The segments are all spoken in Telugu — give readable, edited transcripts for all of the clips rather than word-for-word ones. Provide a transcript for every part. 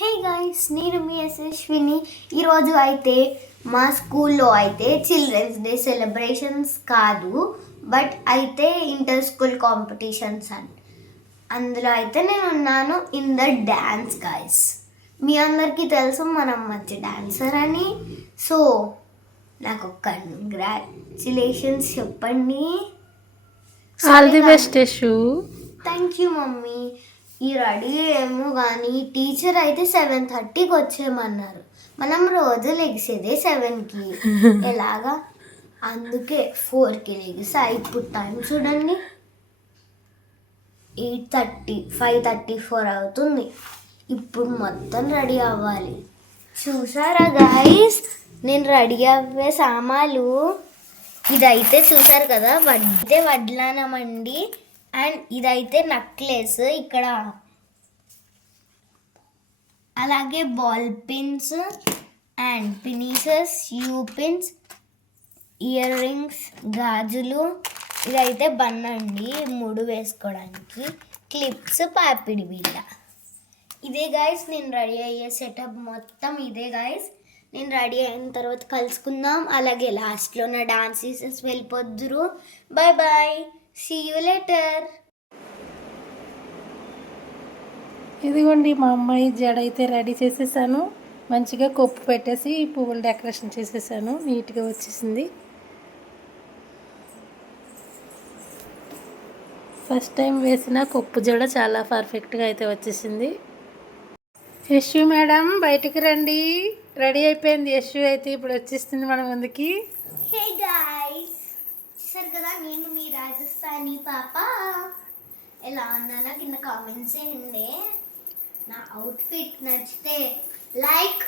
హే గైస్, నేను మీ యశస్విని. ఈరోజు అయితే మా స్కూల్లో అయితే చిల్డ్రన్స్ డే సెలబ్రేషన్స్ కాదు, బట్ అయితే ఇంటర్ స్కూల్ కాంపిటీషన్స్ అని అందులో అయితే నేను ఉన్నాను ఇన్ ద డ్యాన్స్ గైస్. మీ అందరికీ తెలుసు మనం మంచి డాన్సర్ అని. సో నాకు కంగ్రాచులేషన్స్ చెప్పండి. All the best Yashu. Thank you mummy. ఈ రెడీ ఏమో కానీ టీచర్ అయితే 7:30కి వచ్చేయమన్నారు. మనం రోజు లెగిసేదే 7కి, ఎలాగా? అందుకే 4కి లెగిసా. ఇప్పుడు టైం చూడండి, 8:30, 5:34 అవుతుంది. ఇప్పుడు మొత్తం రెడీ అవ్వాలి. చూసారా గైస్, నేను రెడీ అవ్వే సామాన్లు ఇదైతే చూసారు కదా, వడ్లానమండి. అండ్ ఇదైతే నెక్లెస్ ఇక్కడ, అలాగే బాల్ పిన్స్ అండ్ పినీసెస్, యూ పిన్స్, ఇయర్ రింగ్స్, గాజులు. ఇదైతే బన్ అండి, ముడు వేసుకోవడానికి, క్లిప్స్, పాపిడి బిళ్ళ. ఇదే గాయస్ నేను రెడీ అయ్యే సెటప్ మొత్తం ఇదే గాయస్. నేను రెడీ అయిన తర్వాత కలుసుకుందాం. అలాగే లాస్ట్లో నా డాన్సెస్ వెళ్ళిపోద్దురు. Bye bye, see you later. ఇదిగోండి మా అమ్మాయి జడ అయితే రెడీ చేసేసాను. మంచిగా కొప్పు పెట్టేసి పువ్వులు డెకరేషన్ చేసేసాను. నీట్గా వచ్చేసింది. ఫస్ట్ టైం వేసిన కొప్పు జడ చాలా పర్ఫెక్ట్గా అయితే వచ్చేసింది. యశు మేడం బయటికి రండి. రెడీ అయిపోయింది యశు అయితే, ఇప్పుడు వచ్చేస్తుంది మన ముందుకి. హే గాయ్స్, చూసారు కదా, నేను మీ రాజస్థానీ పాప. ఎలా ఉన్నానో కింద కామెంట్స్ చేయండి. నా అవుట్ఫిట్ నచ్చితే లైక్,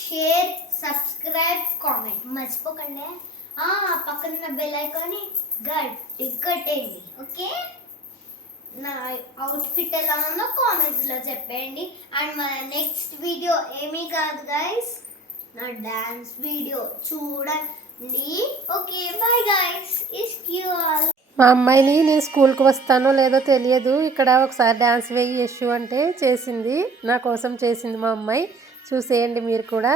షేర్, సబ్స్క్రైబ్, కామెంట్ మర్చిపోకండి. పక్కన బెల్ ఐకాన్ గట్టి కట్టండి. ఓకే, నా అవుట్ఫిట్ ఎలా ఉందో కామెంట్స్లో చెప్పండి. అండ్ మన నెక్స్ట్ వీడియో ఏమీ కాదు గైస్, నా డాన్స్ వీడియో చూడండి. ఓకే బాయ్ గైస్, ఇష్యూ ఆల్. మా అమ్మాయిని నేను స్కూల్కి వస్తానో లేదో తెలియదు. ఇక్కడ ఒకసారి డ్యాన్స్ వేయి యశు అంటే చేసింది, నా కోసం చేసింది మా అమ్మాయి. చూసేయండి మీరు కూడా.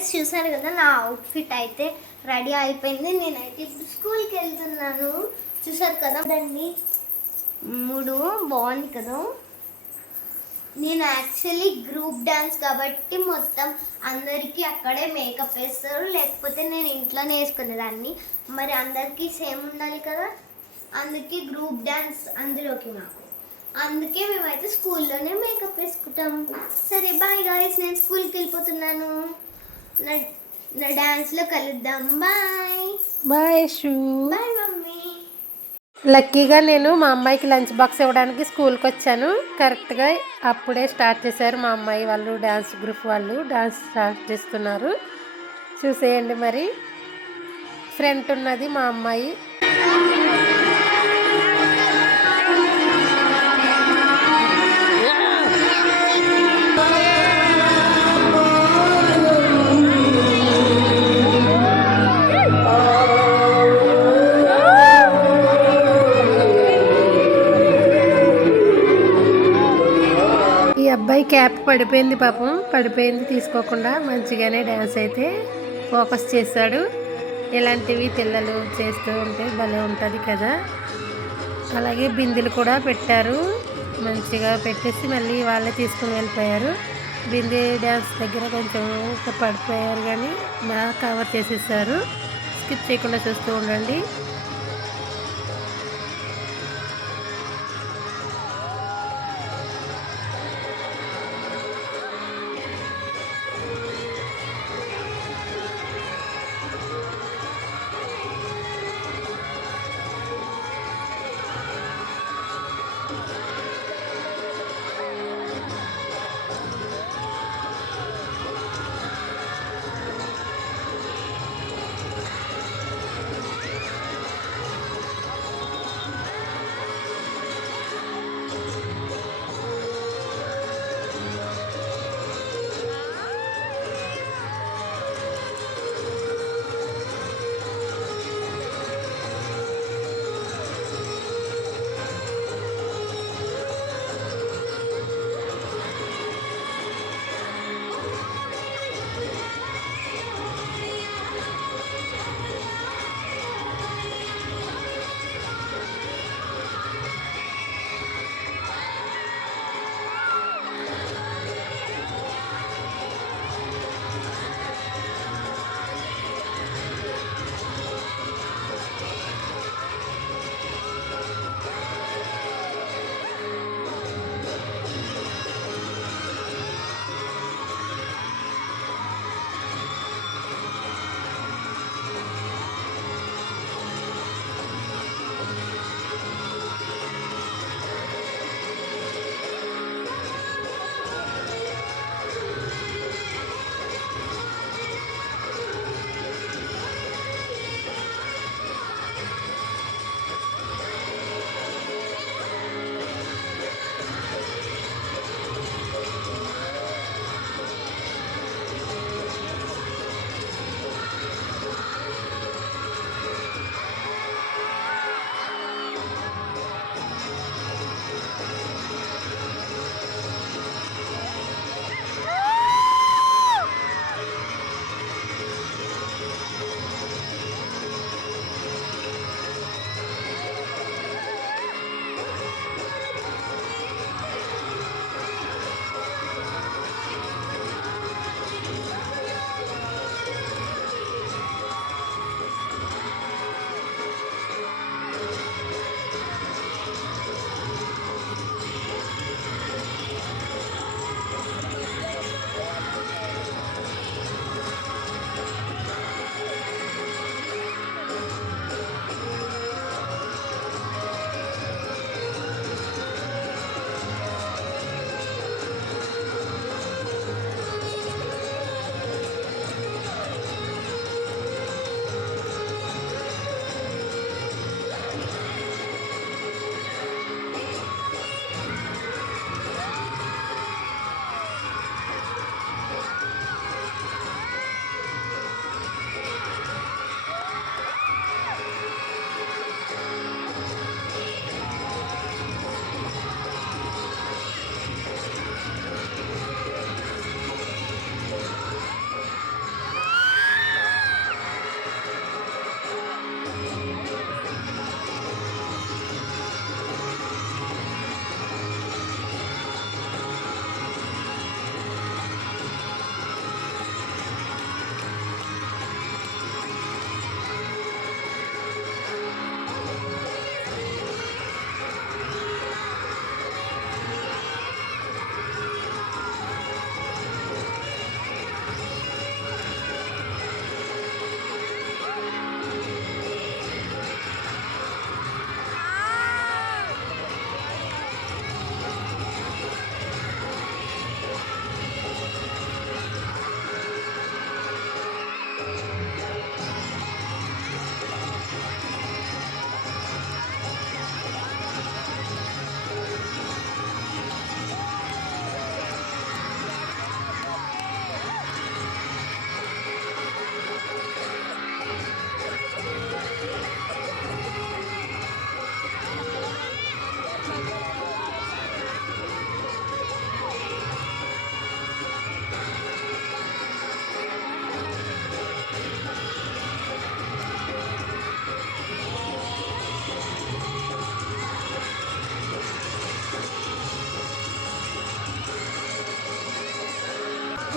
గైస్ చూసారు కదా నా అవుట్ఫిట్ అయితే రెడీ అయిపోయింది. నేనైతే ఇప్పుడు స్కూల్కి వెళ్తున్నాను. చూసారు కదా అండి, మూడు బాగుంది కదా. నేను యాక్చువల్లీ గ్రూప్ డాన్స్ కాబట్టి మొత్తం అందరికీ అక్కడే మేకప్ వేస్తారు, లేకపోతే నేను ఇంట్లోనే వేసుకునేదాన్ని. మరి అందరికీ సేమ్ ఉండాలి కదా, అందుకే గ్రూప్ డాన్స్ అందులోకి మాకు. అందుకే మేమైతే స్కూల్లోనే మేకప్ వేసుకుంటాం. సరే బాయ్ గాయస్, నేను స్కూల్కి వెళ్ళిపోతున్నాను. నా డాన్స్లో కలుద్దాం. Bye bye Yashu. Bye mummy. లక్కీగా నేను మా అమ్మాయికి లంచ్ బాక్స్ ఇవ్వడానికి స్కూల్కి వచ్చాను. కరెక్ట్గా అప్పుడే స్టార్ట్ చేశారు మా అమ్మాయి వాళ్ళు, డ్యాన్స్ గ్రూప్ వాళ్ళు డ్యాన్స్ స్టార్ట్ చేస్తున్నారు. చూసేయండి మరి, ఫ్రంట్ ఉన్నది మా అమ్మాయి. ఈ అబ్బాయి క్యాప్ పడిపోయింది పాపం, పడిపోయింది తీసుకోకుండా మంచిగానే డ్యాన్స్ అయితే ఫోకస్ చేశాడు. ఇలాంటివి పిల్లలు చేస్తూ ఉంటే భలే ఉంటుంది కదా. అలాగే బిందెలు కూడా పెట్టారు, మంచిగా పెట్టేసి మళ్ళీ వాళ్ళే తీసుకుని వెళ్ళిపోయారు. బిందె డ్యాన్స్ దగ్గర కొంచెం పడిపోయారు కానీ బాగా కవర్ చేసేసారు. స్కిప్ చేయకుండా చూస్తూ ఉండండి.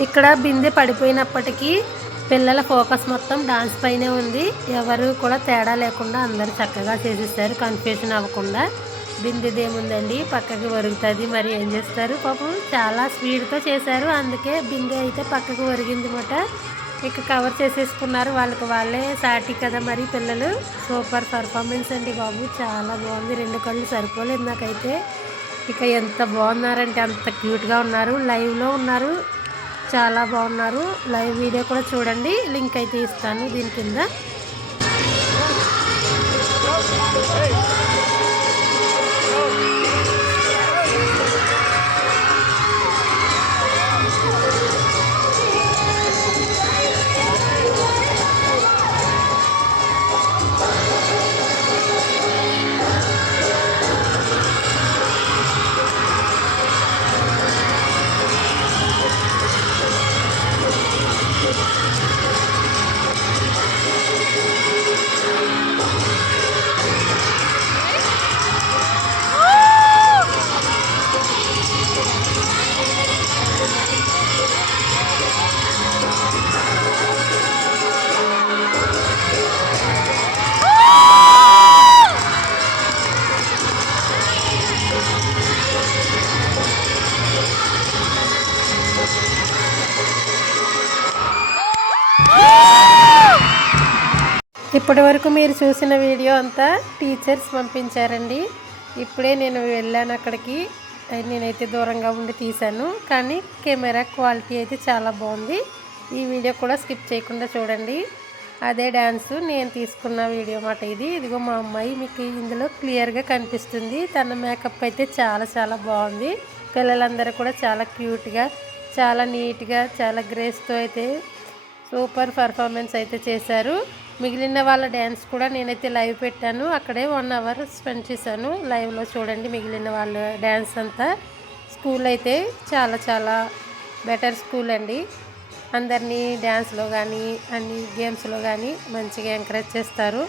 ఇక్కడ బిందె పడిపోయినప్పటికీ పిల్లల ఫోకస్ మొత్తం డాన్స్ పైనే ఉంది. ఎవరు కూడా తేడా లేకుండా అందరూ చక్కగా చేసేసారు, కన్ఫ్యూజన్ అవ్వకుండా. బిందెదేముందండి, పక్కకి ఒరుగుతుంది, మరి ఏం చేస్తారు పాపం. చాలా స్పీడ్తో చేశారు, అందుకే బిందె అయితే పక్కకు ఒరిగింది మాట. ఇక కవర్ చేసేసుకున్నారు, వాళ్ళకి వాళ్ళే సాటి కదా మరి పిల్లలు. సూపర్ పర్ఫార్మెన్స్ అండి బాబు, చాలా బాగుంది. 2 కళ్ళు సరిపోలేదు నాకైతే. ఇక ఎంత బాగున్నారంటే అంత క్యూట్గా ఉన్నారు. లైవ్లో ఉన్నారు, చాలా బాగున్నారు. లైవ్ వీడియో కూడా చూడండి, లింక్ అయితే ఇస్తాను దీని కింద. ఇప్పటి వరకు మీరు చూసిన వీడియో అంతా టీచర్స్ పంపించారండి. ఇప్పుడే నేను వెళ్ళాను అక్కడికి, నేనైతే దూరంగా ఉండి తీశాను, కానీ కెమెరా క్వాలిటీ అయితే చాలా బాగుంది. ఈ వీడియో కూడా స్కిప్ చేయకుండా చూడండి. అదే డ్యాన్సు నేను తీసుకున్న వీడియో మాట ఇది. ఇదిగో మా అమ్మాయి మీకు ఇందులో క్లియర్గా కనిపిస్తుంది. తన మేకప్ అయితే చాలా చాలా బాగుంది. పిల్లలందరూ కూడా చాలా క్యూట్గా, చాలా నీట్గా, చాలా గ్రేస్తో అయితే సూపర్ పర్ఫార్మెన్స్ అయితే చేశారు. మిగిలిన వాళ్ళ డ్యాన్స్ కూడా నేనైతే లైవ్ పెట్టాను, అక్కడే 1 అవర్ స్పెండ్ చేశాను. లైవ్లో చూడండి మిగిలిన వాళ్ళ డ్యాన్స్ అంతా. స్కూల్ అయితే చాలా చాలా బెటర్ స్కూల్ అండి. అందరినీ డ్యాన్స్లో కానీ అన్ని గేమ్స్లో కానీ మంచిగా ఎంకరేజ్ చేస్తారు.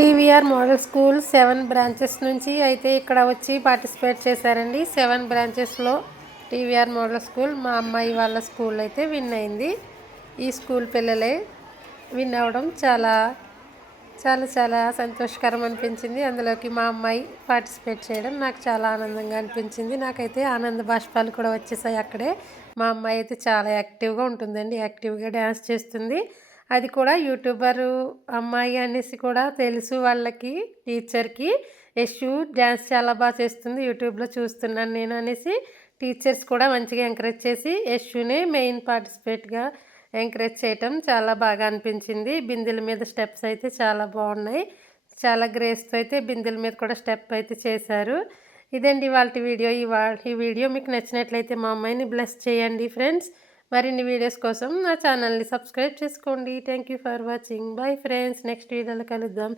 టీవీఆర్ మోడల్ స్కూల్ 7 బ్రాంచెస్ నుంచి అయితే ఇక్కడ వచ్చి పార్టిసిపేట్ చేశారండి. 7 బ్రాంచెస్లో టీవీఆర్ మోడల్ స్కూల్ మా అమ్మాయి వాళ్ళ స్కూల్ అయితే విన్ అయింది. ఈ స్కూల్ పిల్లలే విన్ అవ్వడం చాలా చాలా చాలా సంతోషకరం అనిపించింది. అందులోకి మా అమ్మాయి పార్టిసిపేట్ చేయడం నాకు చాలా ఆనందంగా అనిపించింది. నాకైతే ఆనంద బాష్పాలు కూడా వచ్చేసాయి అక్కడే. మా అమ్మాయి అయితే చాలా యాక్టివ్గా ఉంటుందండి, యాక్టివ్గా డ్యాన్స్ చేస్తుంది. అది కూడా యూట్యూబరు అమ్మాయి అనేసి కూడా తెలుసు వాళ్ళకి, టీచర్కి. యశు డ్యాన్స్ చాలా బాగా చేస్తుంది, యూట్యూబ్లో చూస్తున్నాను నేను అనేసి టీచర్స్ కూడా మంచిగా ఎంకరేజ్ చేసి యశునే మెయిన్ పార్టిసిపేట్గా ఎంకరేజ్ చేయటం చాలా బాగా అనిపించింది. బిందెల మీద స్టెప్స్ అయితే చాలా బాగున్నాయి, చాలా గ్రేస్తో అయితే బిందెల మీద కూడా స్టెప్ అయితే చేశారు. ఇదండి వాళ్ళ వీడియో. ఈ వీడియో మీకు నచ్చినట్లయితే మా అమ్మాయిని బ్లెస్ చేయండి ఫ్రెండ్స్. మరిన్ని వీడియోస్ కోసం నా ఛానల్ని సబ్స్క్రైబ్ చేసుకోండి. Thank you for watching. Bye friends, next వీడియోలో కలుద్దాం.